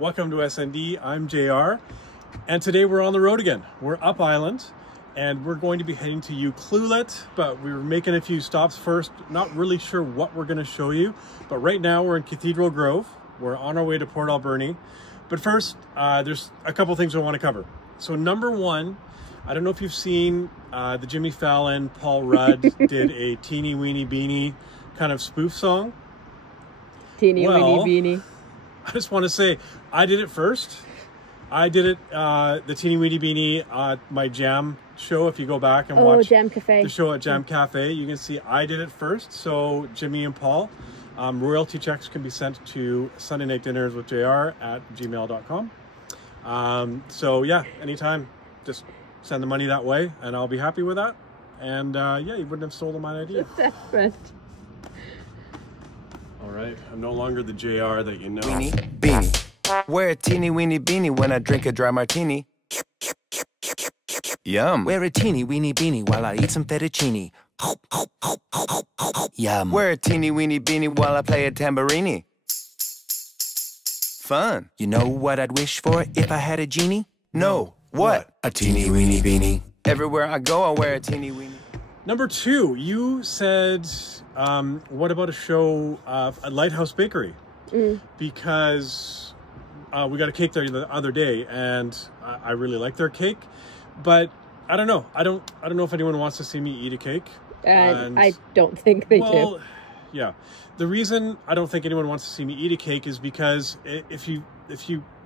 Welcome to SND. I'm JR, and today we're on the road again. We're up island, and we're going to be heading to Ucluelet, but we were making a few stops first. Not really sure what we're going to show you, but right now we're in Cathedral Grove. We're on our way to Port Alberni. But first, there's a couple things I want to cover. So number one, I don't know if you've seen the Jimmy Fallon, Paul Rudd did a Teeny Weeny Beanie kind of spoof song. Teeny Weeny Beanie. I just want to say, I did it first. I did it, the Teeny Weeny Beanie, my Jam show. If you go back and watch Jam Cafe. The show at Jam Cafe, you can see I did it first. So Jimmy and Paul, royalty checks can be sent to Sunday Night Dinners with JR at gmail.com. So yeah, anytime, just send the money that way and I'll be happy with that. And yeah, you wouldn't have stolen my idea. All right, I'm no longer the JR that you know. Weenie, beanie. Wear a teeny weeny beanie when I drink a dry martini. Yum. Wear a teeny weeny beanie while I eat some fettuccine. Yum. Wear a teeny weeny beanie while I play a tamborini. Fun. You know what I'd wish for if I had a genie? No. What? A teeny weeny beanie. Everywhere I go, I wear a teeny weeny. Number two, you said, what about a show at Lighthouse Bakery? Because we got a cake there the other day, and I really like their cake, but I don't know. I don't know if anyone wants to see me eat a cake. And I don't think they do. Yeah. The reason I don't think anyone wants to see me eat a cake is because if you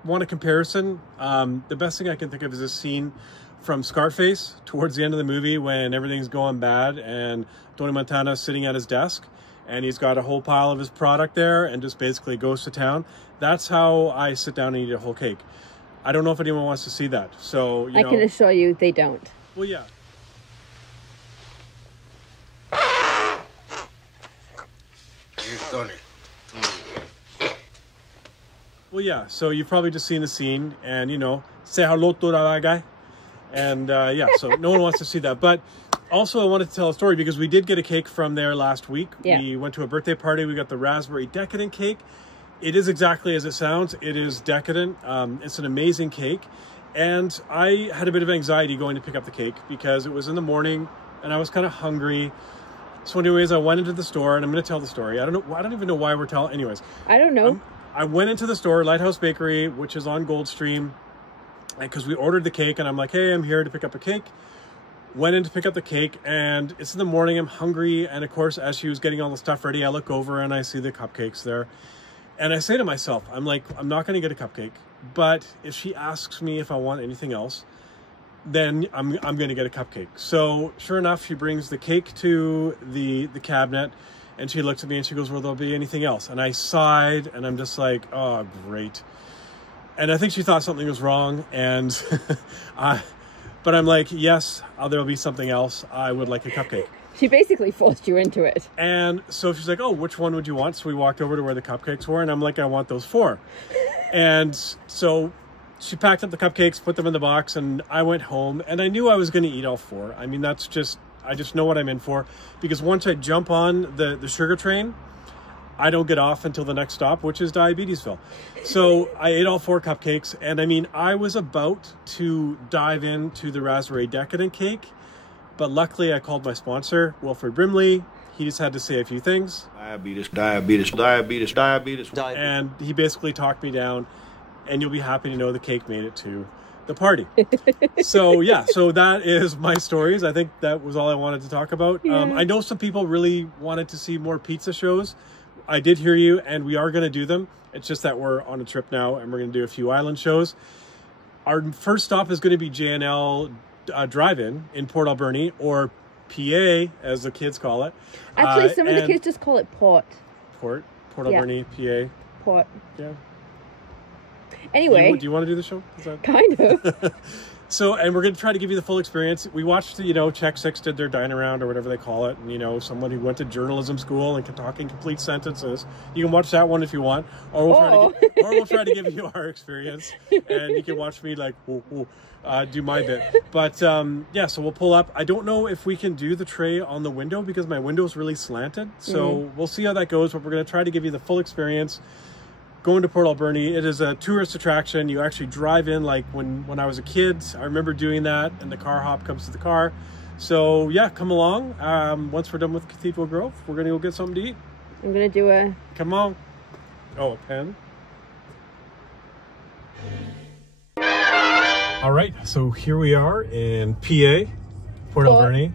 want a comparison, the best thing I can think of is this scene from Scarface towards the end of the movie when everything's going bad and Tony Montana's sitting at his desk and he's got a whole pile of his product there and just basically goes to town. That's how I sit down and eat a whole cake. I don't know if anyone wants to see that. So, you know, I can assure you they don't. Well, yeah. Well, yeah, so you've probably just seen the scene and, you know, say hello to that guy. And yeah, so no one wants to see that. But also I wanted to tell a story because we did get a cake from there last week. Yeah. We went to a birthday party. We got the raspberry decadent cake. It is exactly as it sounds. It is decadent. It's an amazing cake. And I had a bit of anxiety going to pick up the cake because it was in the morning and I was kind of hungry. So anyways, I went into the store and I'm going to tell the story. I don't even know why we're telling. Anyways. I don't know. I went into the store, Lighthouse Bakery, which is on Goldstream, because we ordered the cake and I'm like, hey, I'm here to pick up a cake. Went in to pick up the cake and it's in the morning, I'm hungry. And of course, as she was getting all the stuff ready, I look over and I see the cupcakes there. And I say to myself, I'm like, I'm not going to get a cupcake, but if she asks me if I want anything else, then I'm going to get a cupcake. So sure enough, she brings the cake to the cabinet and she looks at me and she goes, well, there'll be anything else. And I sighed and I'm just like, oh, great. And I think she thought something was wrong. And, but I'm like, yes, there'll be something else. I would like a cupcake. She basically forced you into it. And so she's like, oh, which one would you want? So we walked over to where the cupcakes were. And I'm like, I want those 4. And so she packed up the cupcakes, put them in the box. And I went home and I knew I was going to eat all 4. I mean, I just know what I'm in for. Because once I jump on the sugar train, I don't get off until the next stop, which is Diabetesville. So I ate all 4 cupcakes. And I mean, I was about to dive into the raspberry decadent cake, but luckily I called my sponsor, Wilfred Brimley. He just had to say a few things. Diabetes. And he basically talked me down, and you'll be happy to know the cake made it to the party. So yeah, so that is my stories. I think that was all I wanted to talk about. Yeah. I know some people really wanted to see more pizza shows. I did hear you, and we are going to do them. It's just that we're on a trip now, and we're going to do a few island shows. Our first stop is going to be J&L Drive In Port Alberni, or PA, as the kids call it. Actually, some of the kids just call it Port. Port Alberni, PA. Port. Yeah. Anyway. Do you want to do the show? Kind of. So, and we're going to try to give you the full experience. We watched, you know, Check 6 did their dine around or whatever they call it. And, you know, someone who went to journalism school and can talk in complete sentences. You can watch that one if you want. Or we'll try to give you our experience. And you can watch me like, do my bit. But, yeah, so we'll pull up. I don't know if we can do the tray on the window because my window is really slanted. So we'll see how that goes. But we're going to try to give you the full experience. going to Port Alberni. It is a tourist attraction. You actually drive in like when I was a kid. I remember doing that, and the car hop comes to the car. So yeah, come along. Once we're done with Cathedral Grove, we're gonna go get something to eat. I'm gonna do a... Come on. Oh, a pen. All right, so here we are in PA, Port Alberni.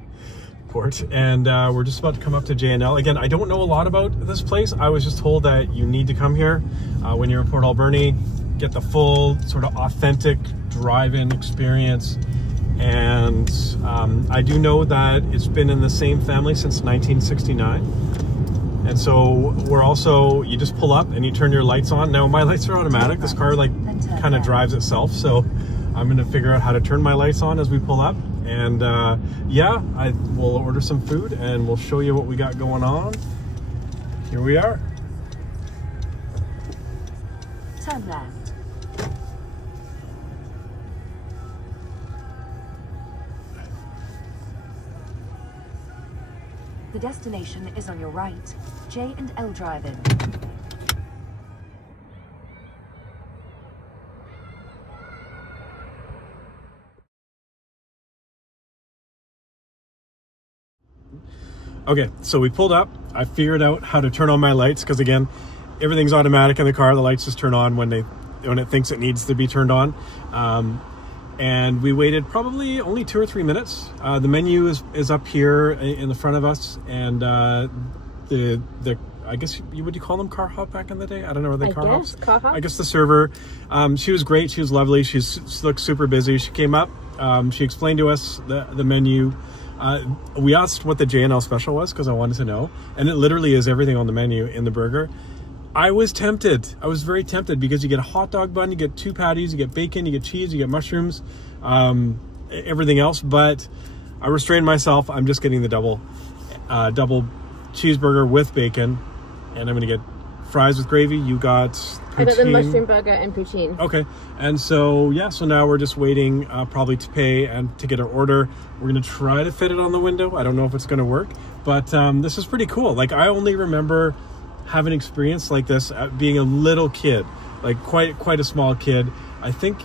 Port, and we're just about to come up to J&L. Again, I don't know a lot about this place. I was just told that you need to come here when you're in Port Alberni, get the full sort of authentic drive-in experience. And I do know that it's been in the same family since 1969. And so we're also, you just pull up and you turn your lights on. Now my lights are automatic. This car like kind of drives itself. So I'm gonna figure out how to turn my lights on as we pull up. And yeah, I will order some food and we'll show you what we got going on. Here we are. Turn left. The destination is on your right. J&L Drive In. Okay, so we pulled up. I figured out how to turn on my lights because again, everything's automatic in the car. The lights just turn on when it thinks it needs to be turned on. And we waited probably only 2 or 3 minutes. The menu is up here in the front of us, and the I guess would you call them car hop back in the day? I don't know, are they car hops? Car hop. I guess the server, she was great. She was lovely. She looked super busy. She came up. She explained to us the menu. We asked what the J&L special was because I wanted to know, and it literally is everything on the menu in the burger. I was tempted. I was very tempted because you get a hot dog bun, you get 2 patties, you get bacon, you get cheese, you get mushrooms, everything else. But I restrained myself. I'm just getting the double cheeseburger with bacon, and I'm gonna get fries with gravy. You got poutine. I got the mushroom burger and poutine. Okay, and so yeah, so now we're just waiting probably to pay and to get our order. We're gonna try to fit it on the window. I don't know if it's gonna work, but this is pretty cool. Like I only remember having an experience like this being a little kid, like quite a small kid. I think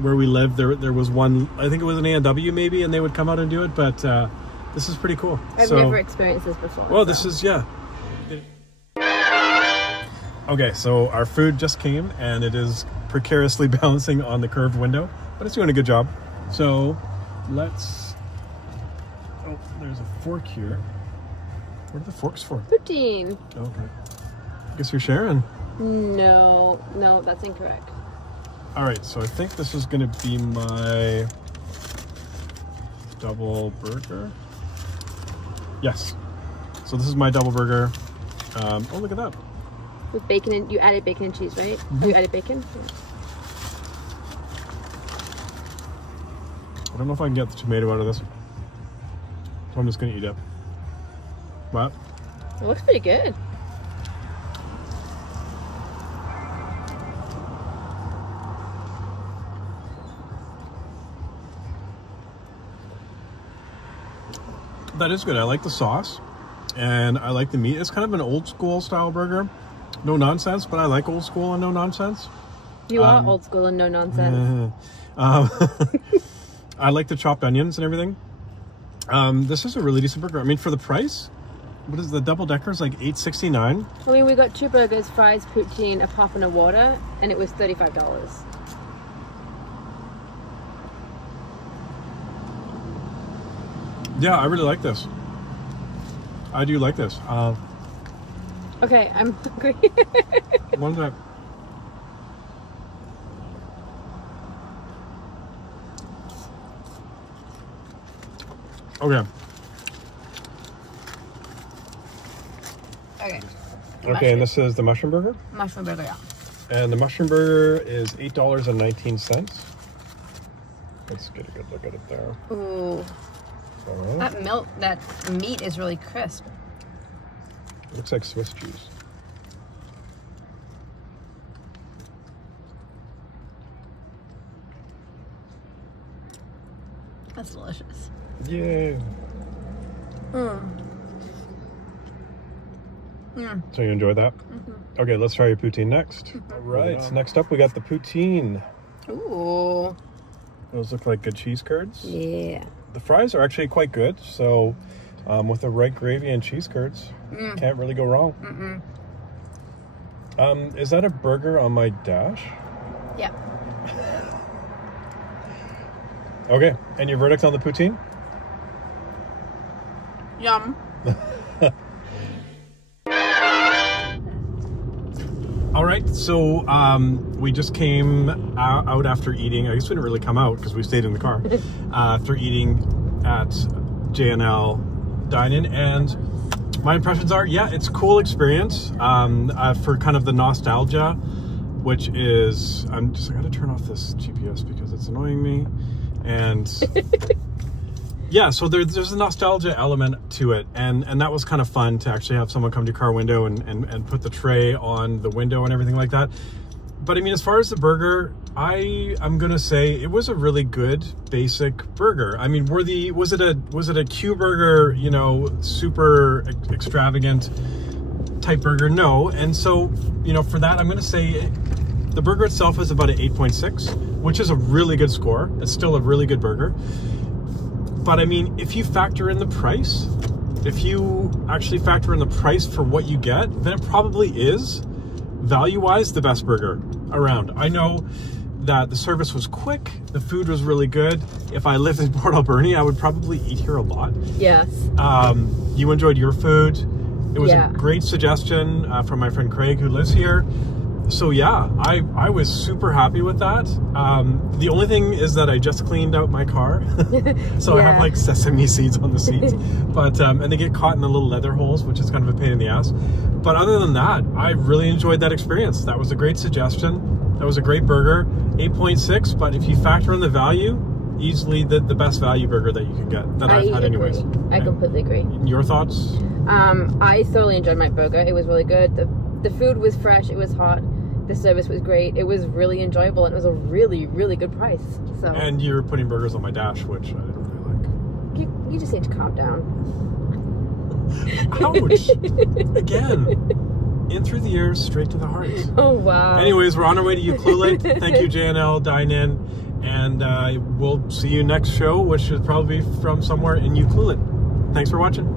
where we lived there was one, I think it was an A&W maybe, and they would come out and do it, but this is pretty cool. I've never experienced this before. Well, this is, yeah. Okay, so our food just came and it is precariously balancing on the curved window, but it's doing a good job. So let's, oh, there's a fork here. What are the forks for? Poutine. Okay. I guess you're sharing. No, that's incorrect. All right, so I think this is gonna be my double burger. Yes. So this is my double burger. Oh, look at that. With bacon and, you added bacon and cheese, right? Mm-hmm. Oh, you added bacon? I don't know if I can get the tomato out of this. So I'm just gonna eat it. What? It looks pretty good. That is good. I like the sauce and I like the meat. It's kind of an old school style burger. No nonsense, but I like old school and no nonsense. You are old school and no nonsense. I like the chopped onions and everything. This is a really decent burger. I mean, for the price, what is the double decker is like $8.69. I mean, we got 2 burgers, fries, poutine, a pop and a water, and it was $35. Yeah, I really like this. I do like this. Okay, I'm hungry. One that. Okay. Okay. Okay, and this is the mushroom burger? Mushroom burger, yeah. And the mushroom burger is $8.19. Let's get a good look at it there. Ooh. That meat is really crisp. Looks like Swiss cheese. That's delicious. Yay. So you enjoyed that? Okay, let's try your poutine next. All right, so next up we got the poutine. Ooh. Those look like good cheese curds. Yeah. The fries are actually quite good, so with the right gravy and cheese curds, can't really go wrong. Is that a burger on my dash? Yeah. Okay, and your verdict on the poutine? Yum. All right, so we just came out after eating. I guess we didn't really come out because we stayed in the car after eating at J&L Drive In, and my impressions are, yeah, it's a cool experience for kind of the nostalgia, which is, I gotta turn off this GPS because it's annoying me, and yeah, so there's a nostalgia element to it, and that was kind of fun to actually have someone come to your car window and put the tray on the window and everything like that. But I mean, as far as the burger, I'm gonna say it was a really good basic burger. I mean, was it a Q burger, you know, super extravagant type burger? No. And so, you know, for that, I'm gonna say the burger itself is about an 8.6, which is a really good score. It's still a really good burger. But I mean, if you factor in the price, if you actually factor in the price for what you get, then it probably is, value-wise, the best burger around. I know that the service was quick, the food was really good. If I lived in Port Alberni, I would probably eat here a lot. Yes. You enjoyed your food. It was a great suggestion from my friend Craig, who lives here. So yeah, I was super happy with that. The only thing is that I just cleaned out my car. So I have like sesame seeds on the seats, but and they get caught in the little leather holes, which is kind of a pain in the ass. But other than that, I really enjoyed that experience. That was a great suggestion. That was a great burger, 8.6, but if you factor in the value, easily the best value burger that you can get, that I've had anyways. I completely agree. Your thoughts? I thoroughly enjoyed my burger. It was really good. The food was fresh, it was hot. The service was great. It was really enjoyable, and it was a really, really good price. So. And you're putting burgers on my dash, which I didn't really like. You just need to calm down. Ouch! Again, in through the ears, straight to the heart. Oh wow! Anyways, we're on our way to Ucluelet. Thank you, J&L Drive In, and we'll see you next show, which should probably be from somewhere in Ucluelet. Thanks for watching.